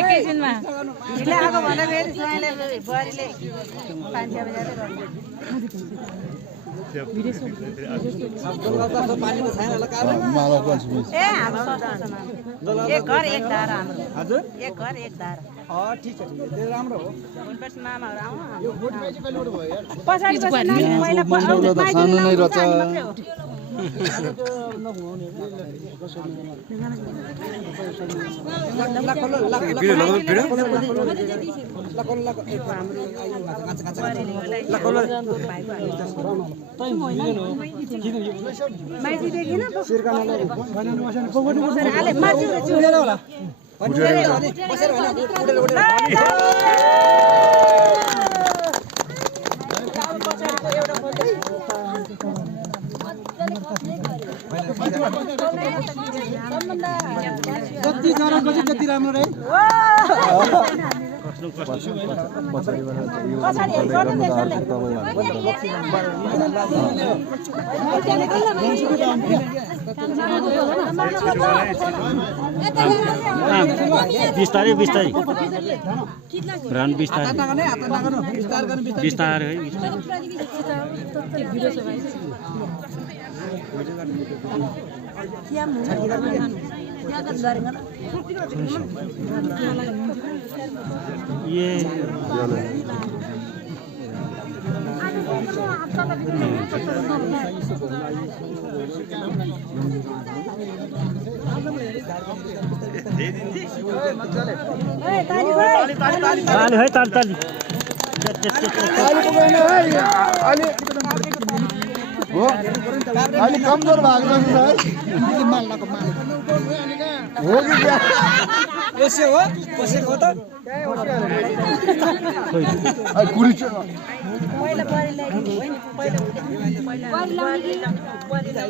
एकैछिनमा ढिलो आएको भन्दा फेरि स्वाइँले बुहारीले पानी बजाएर ए हाम्रो एक घर एक धारा हाम्रो हजुर एक घर एक धारा ठीक छ त्यो राम्रो हो मामाहरू आउनु मण्डल त सानो नै रहेछ जति जराको चाहिँ जति राम्रो रे बिस्तारै बिस्तारै रान बिस्तारै बिस्तारै ये ताली है ताली ताली हो अलि कमजोर भएको छ सर हो कि क्या ओसे हो त कुरी पहिला